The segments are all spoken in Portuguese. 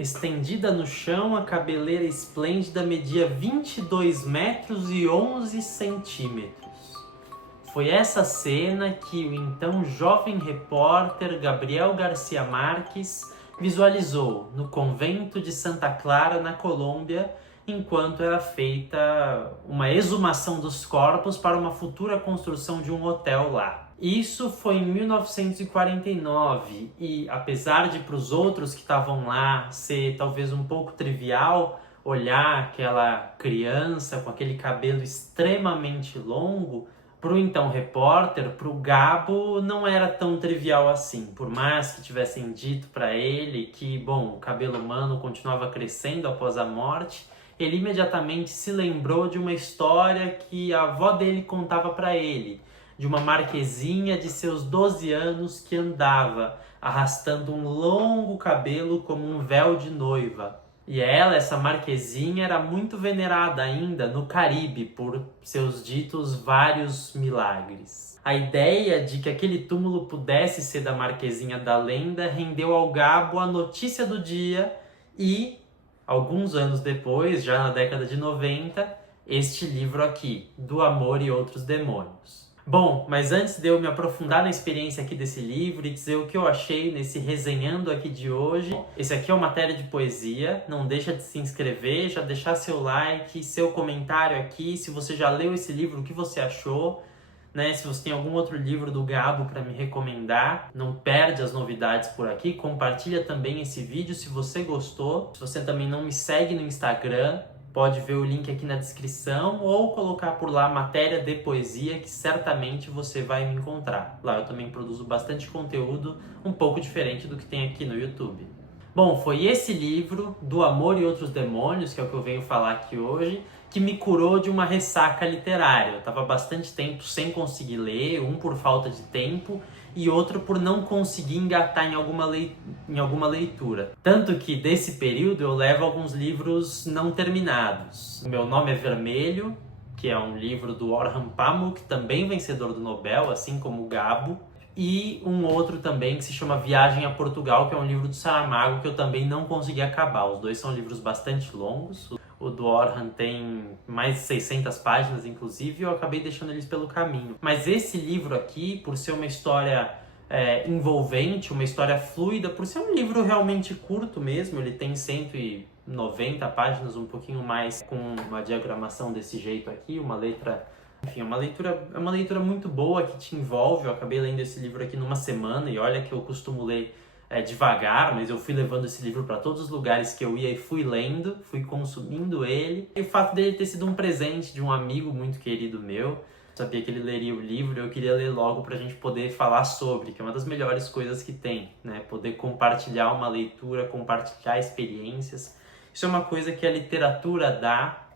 Estendida no chão, a cabeleira esplêndida media 22 metros e 11 centímetros. Foi essa cena que o então jovem repórter Gabriel Garcia Marques visualizou no convento de Santa Clara, na Colômbia, enquanto era feita uma exumação dos corpos para uma futura construção de um hotel lá. Isso foi em 1949 e, apesar de para os outros que estavam lá ser talvez um pouco trivial olhar aquela criança com aquele cabelo extremamente longo, para o então repórter, para o Gabo, não era tão trivial assim. Por mais que tivessem dito para ele que, bom, o cabelo humano continuava crescendo após a morte, ele imediatamente se lembrou de uma história que a avó dele contava para ele, de uma marquesinha de seus 12 anos que andava arrastando um longo cabelo como um véu de noiva. E ela, essa marquesinha, era muito venerada ainda no Caribe por seus ditos vários milagres. A ideia de que aquele túmulo pudesse ser da marquesinha da lenda rendeu ao Gabo a notícia do dia e, alguns anos depois, já na década de 90, este livro aqui, Do Amor e Outros Demônios. Bom, mas antes de eu me aprofundar na experiência aqui desse livro e dizer o que eu achei nesse resenhando aqui de hoje, esse aqui é uma matéria de poesia, não deixa de se inscrever, já deixar seu like, seu comentário aqui, se você já leu esse livro, o que você achou, né? Se você tem algum outro livro do Gabo para me recomendar, não perde as novidades por aqui, compartilha também esse vídeo se você gostou. Se você também não me segue no Instagram, pode ver o link aqui na descrição ou colocar por lá matéria de poesia que certamente você vai me encontrar. Lá eu também produzo bastante conteúdo um pouco diferente do que tem aqui no YouTube. Bom, foi esse livro, Do Amor e Outros Demônios, que é o que eu venho falar aqui hoje, que me curou de uma ressaca literária. Eu estava bastante tempo sem conseguir ler, um por falta de tempo e outro por não conseguir engatar em alguma leitura. Tanto que desse período eu levo alguns livros não terminados. O Meu Nome é Vermelho, que é um livro do Orhan Pamuk, também vencedor do Nobel, assim como o Gabo. E um outro também que se chama Viagem a Portugal, que é um livro do Saramago que eu também não consegui acabar. Os dois são livros bastante longos. O do Orhan tem mais de 600 páginas, inclusive, e eu acabei deixando eles pelo caminho. Mas esse livro aqui, por ser uma história envolvente, uma história fluida, por ser um livro realmente curto mesmo, ele tem 190 páginas, um pouquinho mais, com uma diagramação desse jeito aqui, uma letra... Enfim, é uma leitura muito boa que te envolve. Eu acabei lendo esse livro aqui numa semana e olha que eu costumo ler devagar, mas eu fui levando esse livro para todos os lugares que eu ia e fui lendo, fui consumindo ele. E o fato dele ter sido um presente de um amigo muito querido meu, sabia que ele leria o livro e eu queria ler logo para a gente poder falar sobre, que é uma das melhores coisas que tem, né? Poder compartilhar uma leitura, compartilhar experiências. Isso é uma coisa que a literatura dá,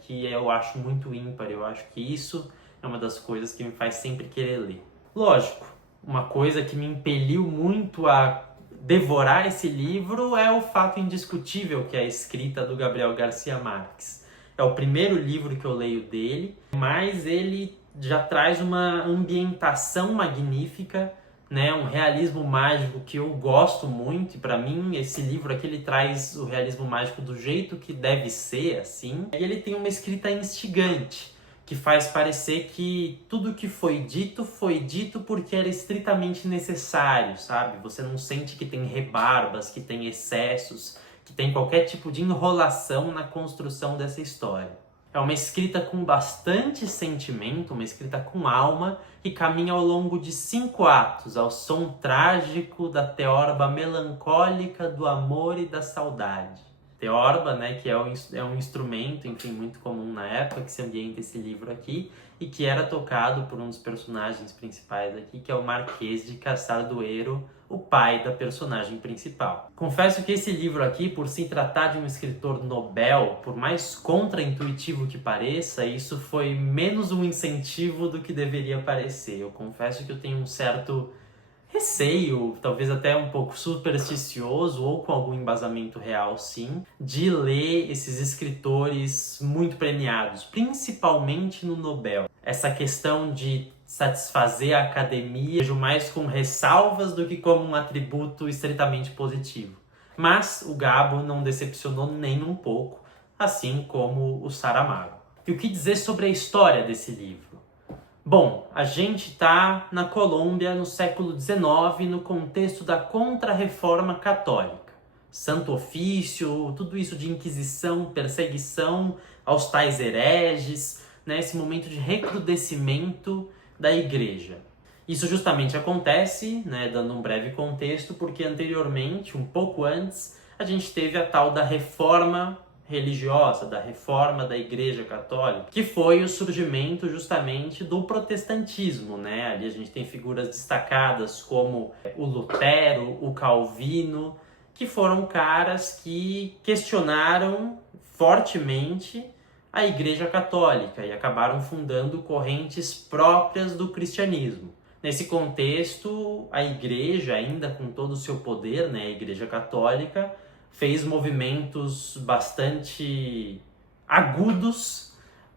que eu acho muito ímpar. Eu acho que isso é uma das coisas que me faz sempre querer ler. Lógico, uma coisa que me impeliu muito a devorar esse livro é o fato indiscutível que é a escrita do Gabriel Garcia Marques. É o primeiro livro que eu leio dele, mas ele já traz uma ambientação magnífica, né, um realismo mágico que eu gosto muito, e para mim esse livro aqui ele traz o realismo mágico do jeito que deve ser, assim. E ele tem uma escrita instigante, que faz parecer que tudo que foi dito porque era estritamente necessário, sabe? Você não sente que tem rebarbas, que tem excessos, que tem qualquer tipo de enrolação na construção dessa história. É uma escrita com bastante sentimento, uma escrita com alma, que caminha ao longo de 5 atos, ao som trágico da teorba melancólica do amor e da saudade. Teorba, né, que é um instrumento, enfim, muito comum na época que se ambienta esse livro aqui, e que era tocado por um dos personagens principais aqui, que é o Marquês de Caçardoeiro, o pai da personagem principal. Confesso que esse livro aqui, por se tratar de um escritor Nobel, por mais contra-intuitivo que pareça, isso foi menos um incentivo do que deveria parecer. Eu confesso que eu tenho um certo receio, talvez até um pouco supersticioso ou com algum embasamento real, sim, de ler esses escritores muito premiados, principalmente no Nobel. Essa questão de satisfazer a academia, vejo mais com ressalvas do que como um atributo estritamente positivo. Mas o Gabo não decepcionou nem um pouco, assim como o Saramago. E o que dizer sobre a história desse livro? Bom, a gente está na Colômbia no século XIX, no contexto da Contra-Reforma Católica. Santo Ofício, tudo isso de inquisição, perseguição aos tais hereges, né, esse momento de recrudescimento da igreja. Isso justamente acontece, né, dando um breve contexto, porque anteriormente, um pouco antes, a gente teve a tal da reforma religiosa, da reforma da Igreja Católica, que foi o surgimento justamente do protestantismo, né? Ali a gente tem figuras destacadas como o Lutero, o Calvino, que foram caras que questionaram fortemente a Igreja Católica e acabaram fundando correntes próprias do cristianismo. Nesse contexto, a igreja, ainda com todo o seu poder, né, a Igreja Católica, fez movimentos bastante agudos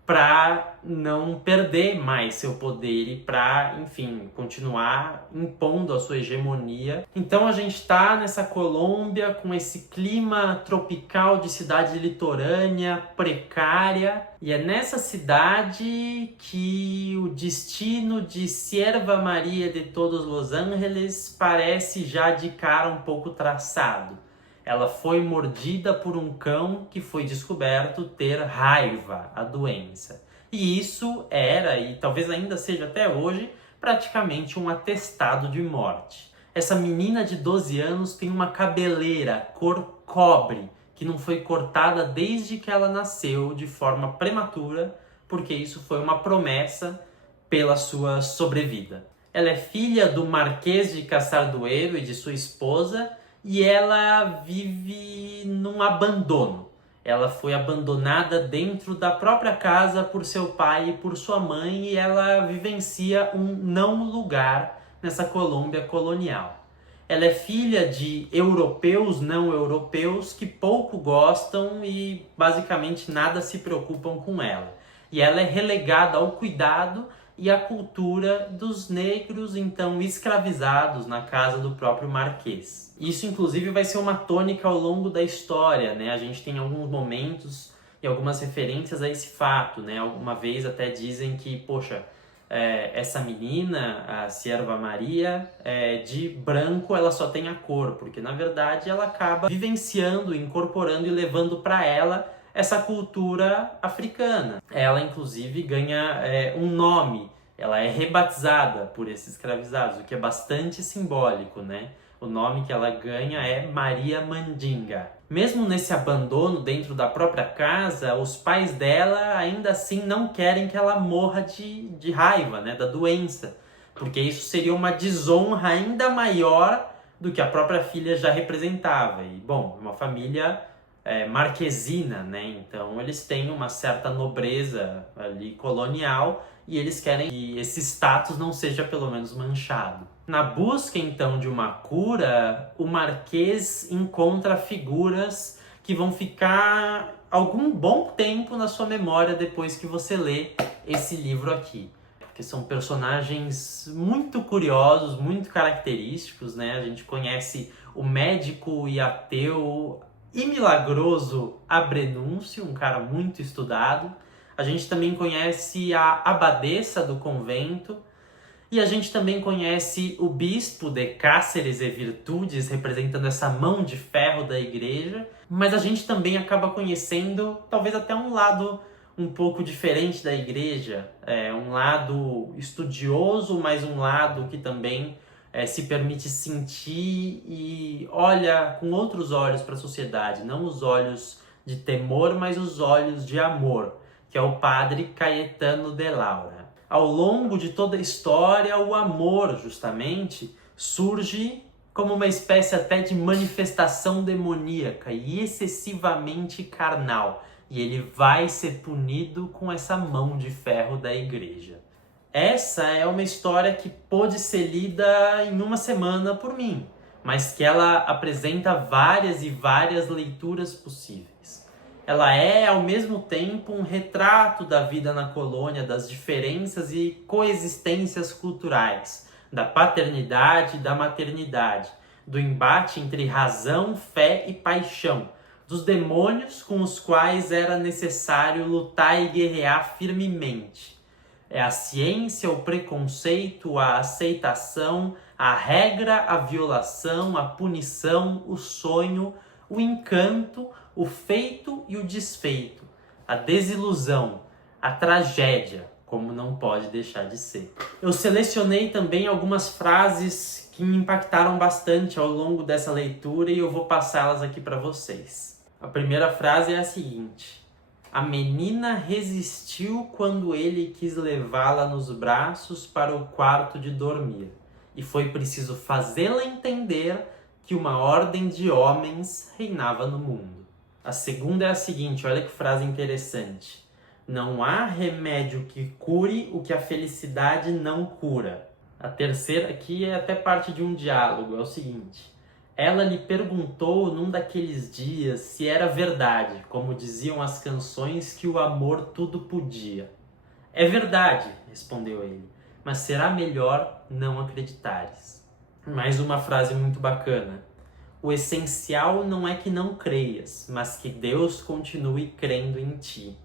para não perder mais seu poder e para, enfim, continuar impondo a sua hegemonia. Então a gente está nessa Colômbia com esse clima tropical de cidade litorânea, precária, e é nessa cidade que o destino de Sierva Maria de todos Los Angeles parece já de cara um pouco traçado. Ela foi mordida por um cão que foi descoberto ter raiva, a doença. E isso era, e talvez ainda seja até hoje, praticamente um atestado de morte. Essa menina de 12 anos tem uma cabeleira cor cobre, que não foi cortada desde que ela nasceu de forma prematura, porque isso foi uma promessa pela sua sobrevida. Ela é filha do Marquês de Caçardoeiro e de sua esposa, e ela vive num abandono. Ela foi abandonada dentro da própria casa por seu pai e por sua mãe, e ela vivencia um não lugar nessa Colômbia colonial. Ela é filha de europeus não europeus que pouco gostam e basicamente nada se preocupam com ela. E ela é relegada ao cuidado e à cultura dos negros, então escravizados na casa do próprio Marquês. Isso, inclusive, vai ser uma tônica ao longo da história, né? A gente tem alguns momentos e algumas referências a esse fato, né? Alguma vez até dizem que, poxa, essa menina, a Sierva Maria, de branco ela só tem a cor, porque na verdade ela acaba vivenciando, incorporando e levando para ela essa cultura africana. Ela, inclusive, ganha um nome, ela é rebatizada por esses escravizados, o que é bastante simbólico, né? O nome que ela ganha é Maria Mandinga. Mesmo nesse abandono dentro da própria casa, os pais dela ainda assim não querem que ela morra de raiva, né, da doença, porque isso seria uma desonra ainda maior do que a própria filha já representava. E, bom, uma família marquesina, né? Então eles têm uma certa nobreza ali colonial e eles querem que esse status não seja pelo menos manchado. Na busca então de uma cura, o Marquês encontra figuras que vão ficar algum bom tempo na sua memória depois que você lê esse livro aqui. Porque são personagens muito curiosos, muito característicos, né? A gente conhece o médico e ateu e milagroso Abrenúncio, um cara muito estudado. A gente também conhece a abadesa do convento. E a gente também conhece o bispo de Cáceres e Virtudes, representando essa mão de ferro da igreja. Mas a gente também acaba conhecendo, talvez até um lado um pouco diferente da igreja. Um lado estudioso, mas um lado que também se permite sentir e olha com outros olhos para a sociedade. Não os olhos de temor, mas os olhos de amor, que é o padre Caetano de Laura. Ao longo de toda a história, o amor, justamente, surge como uma espécie até de manifestação demoníaca e excessivamente carnal. E ele vai ser punido com essa mão de ferro da igreja. Essa é uma história que pôde ser lida em uma semana por mim, mas que ela apresenta várias e várias leituras possíveis. Ela é, ao mesmo tempo, um retrato da vida na colônia, das diferenças e coexistências culturais, da paternidade e da maternidade, do embate entre razão, fé e paixão, dos demônios com os quais era necessário lutar e guerrear firmemente. É a ciência, o preconceito, a aceitação, a regra, a violação, a punição, o sonho, o encanto, o feito e o desfeito, a desilusão, a tragédia, como não pode deixar de ser. Eu selecionei também algumas frases que me impactaram bastante ao longo dessa leitura e eu vou passá-las aqui para vocês. A primeira frase é a seguinte: a menina resistiu quando ele quis levá-la nos braços para o quarto de dormir, e foi preciso fazê-la entender que uma ordem de homens reinava no mundo. A segunda é a seguinte, olha que frase interessante: não há remédio que cure o que a felicidade não cura. A terceira aqui é até parte de um diálogo, é o seguinte: ela lhe perguntou num daqueles dias se era verdade, como diziam as canções, que o amor tudo podia. É verdade, respondeu ele, mas será melhor não acreditares. Mais uma frase muito bacana: o essencial não é que não creias, mas que Deus continue crendo em ti.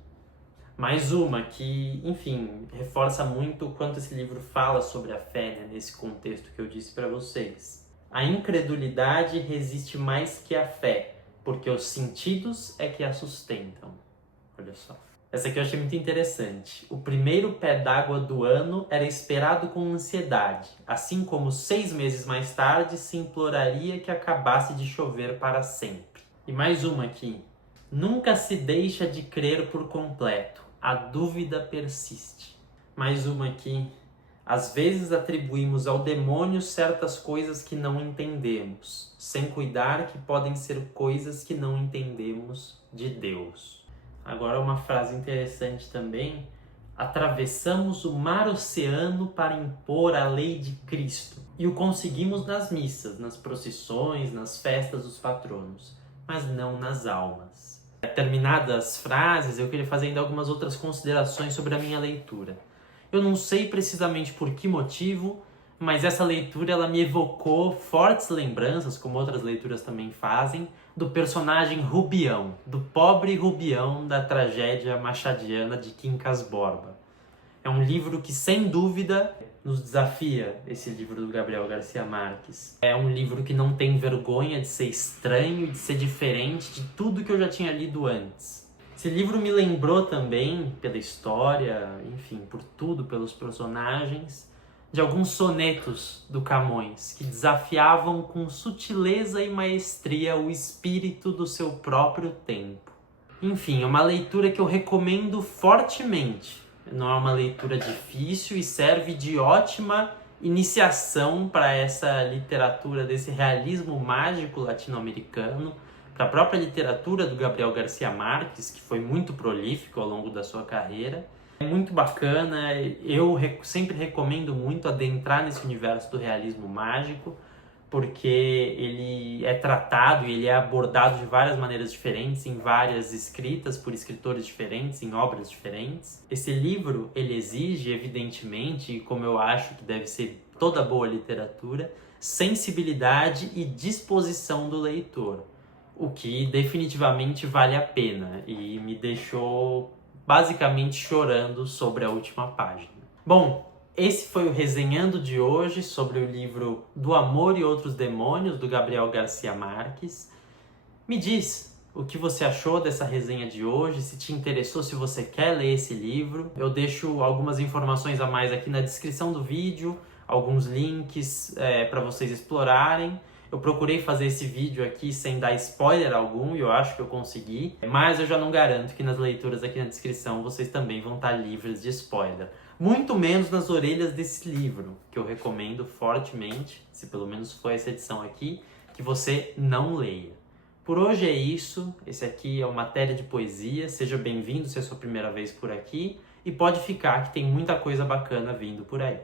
Mais uma que, enfim, reforça muito o quanto esse livro fala sobre a fé, né, nesse contexto que eu disse para vocês. A incredulidade resiste mais que a fé, porque os sentidos é que a sustentam. Olha só. Essa aqui eu achei muito interessante. O primeiro pé d'água do ano era esperado com ansiedade, assim como 6 meses mais tarde se imploraria que acabasse de chover para sempre. E mais uma aqui. Nunca se deixa de crer por completo. A dúvida persiste. Mais uma aqui. Às vezes atribuímos ao demônio certas coisas que não entendemos, sem cuidar que podem ser coisas que não entendemos de Deus. Agora uma frase interessante também. Atravessamos o mar oceano para impor a lei de Cristo. E o conseguimos nas missas, nas procissões, nas festas dos patronos, mas não nas almas. Terminadas as frases, eu queria fazer ainda algumas outras considerações sobre a minha leitura. Eu não sei precisamente por que motivo, mas essa leitura ela me evocou fortes lembranças, como outras leituras também fazem, do personagem Rubião, do pobre Rubião da tragédia machadiana de Quincas Borba. É um livro que, sem dúvida, nos desafia, esse livro do Gabriel Garcia Marques. É um livro que não tem vergonha de ser estranho, de ser diferente de tudo que eu já tinha lido antes. Esse livro me lembrou também, pela história, enfim, por tudo, pelos personagens, de alguns sonetos do Camões, que desafiavam com sutileza e maestria o espírito do seu próprio tempo. Enfim, é uma leitura que eu recomendo fortemente. Não é uma leitura difícil e serve de ótima iniciação para essa literatura desse realismo mágico latino-americano, para a própria literatura do Gabriel Garcia Marques, que foi muito prolífico ao longo da sua carreira. É muito bacana, eu sempre recomendo muito adentrar nesse universo do realismo mágico, porque ele é tratado e ele é abordado de várias maneiras diferentes, em várias escritas por escritores diferentes, em obras diferentes. Esse livro, ele exige, evidentemente, como eu acho que deve ser toda boa literatura, sensibilidade e disposição do leitor, o que definitivamente vale a pena e me deixou basicamente chorando sobre a última página. Bom, esse foi o Resenhando de hoje sobre o livro Do Amor e Outros Demônios, do Gabriel Garcia Marques. Me diz o que você achou dessa resenha de hoje, se te interessou, se você quer ler esse livro. Eu deixo algumas informações a mais aqui na descrição do vídeo, alguns links para vocês explorarem. Eu procurei fazer esse vídeo aqui sem dar spoiler algum e eu acho que eu consegui, mas eu já não garanto que nas leituras aqui na descrição vocês também vão estar livres de spoiler. Muito menos nas orelhas desse livro, que eu recomendo fortemente, se pelo menos for essa edição aqui, que você não leia. Por hoje é isso, esse aqui é o Matéria de Poesia, seja bem-vindo se é a sua primeira vez por aqui, e pode ficar que tem muita coisa bacana vindo por aí.